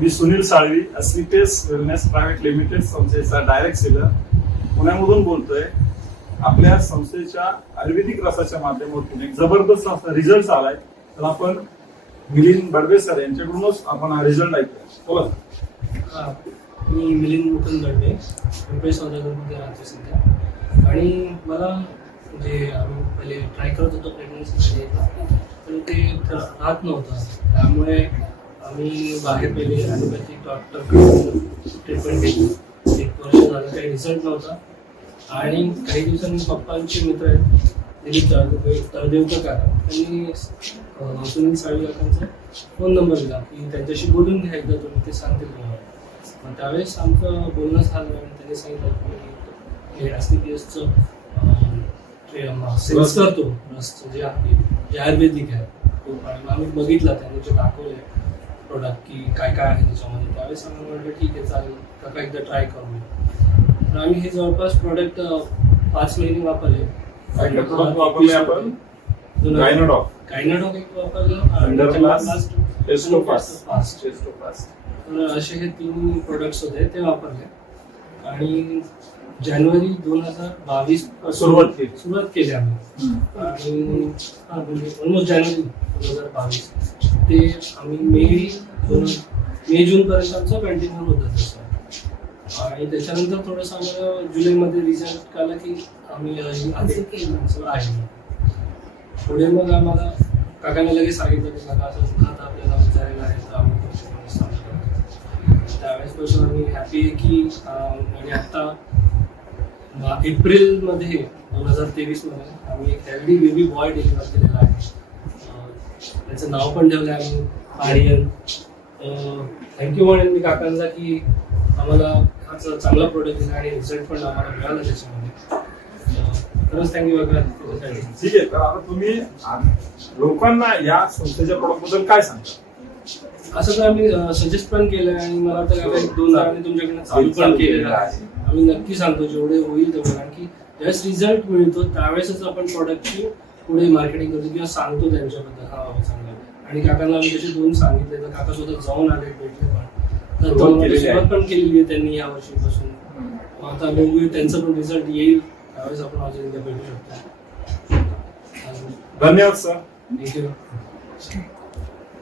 मी सुनील साळवी, अस्मितेस wellness private limited संस्थेचा direct seller पुण्यामधून बोलतोय. आपल्या संस्थेच्या आयुर्वेदिक रसाच्या माध्यमातून एक जबरदस्त असा रिझल्ट आलाय. तर आपण मिलिंद बडवे सर यांच्याकडूनच आपण हा रिझल्ट ऐकूया. बोला. मी मिलिंद मुकुंद बडवे, पिंपरी सौदागरमध्ये राहतो सध्या. आणि मला म्हणजे आम्ही पहिले ट्राय करत होतो प्रेग्नन्सीमध्ये, पण ते राहत नव्हतं. त्यामुळे आम्ही बाहेर पहिले ॲलोपॅथिक डॉक्टरकडून ट्रीटमेंट घेतली. 1 वर्ष झालं, काही रिझल्ट नव्हता. आणि काही दिवसांनी पप्पांचे मित्र आहेत दिलीप तळदेवकर काका, त्यांनी सुनील साळवी काकांचा फोन नंबर दिला की त्यांच्याशी बोलून घ्या एकदा, तुम्ही ते सांगतील तुम्हाला. मग त्यावेळेस आमचं बोलणं झालं आणि त्यांनी सांगितलं की हे STPSचं सेल्स करतो रस जे आहे, जे आयुर्वेदिक आहे. आणि आम्ही बघितला, त्यांनी जे दाखवले प्रोडक्ट की काय काय आहे त्याच्यामध्ये. त्यावेळेस आम्ही म्हटलं ठीक आहे, चालेल काका एकदा ट्राय करूया. तर आम्ही हे जवळपास प्रोडक्ट 5 महिने वापरले. आपण गायनाडॉग एक वापरलं, तर असे हे 3 प्रोडक्ट्स होते ते वापरले. आणि जानेवारी 2022 सुरुवात केली आम्ही. आणि म्हणजे ऑलमोस्ट जानेवारी 2022 ते आम्ही मे जून पर्यंत आमचं कंटिन्यू होतं तसं. आणि त्याच्यानंतर थोडंसं आम्हाला जुलैमध्ये रिझल्ट कळला की आम्ही आहे. पुढे मग आम्हाला काकांना लगेच सांगितलं की काका असं आता आपल्याला विचारायला आहे, तर आम्ही त्यावेळेसपासून आम्ही हॅपी आहे की. आणि आता एप्रिलमध्ये 2023 मध्ये आम्ही एक हेल्दी बेबी बॉय डिलिव्हर केलेला आहे. त्याचं नाव पण ठेवलं आहे आम्ही आर्यन. थँक्यू म्हणेन मी काकांना की आम्हाला हा चांगला प्रोडक्ट दिला आणि रिझल्ट पण आम्हाला मिळाला त्याच्यामध्ये. खरंच थँक्यू काका. ठीक आहे, तर आता तुम्ही लोकांना या संस्थेच्या प्रोडक्ट बद्दल काय सांगता? असं तर आम्ही सजेस्ट पण केलं आणि मला तर काय 2 जणांनी तुमच्याकडनं चालू पण केलेलं आहे. आम्ही नक्की सांगतो जेवढे होईल तेवढं, कारण की ज्यावेळेस रिझल्ट मिळतो त्यावेळेसच आपण प्रोडक्टची पुढे मार्केटिंग करतो किंवा सांगतो त्यांच्याबद्दल हा बाबा चांगला. आणि काकांना आम्ही तसे 2 सांगितले, तर काका स्वतः जाऊन आले, भेटले पण. तर सुरुवात पण केलेली आहे त्यांनी या वर्षीपासून. आता बघूया त्यांचं पण रिझल्ट येईल त्यावेळेस आपण अजून भेटू शकतो. धन्यवाद सर. थँक्यू.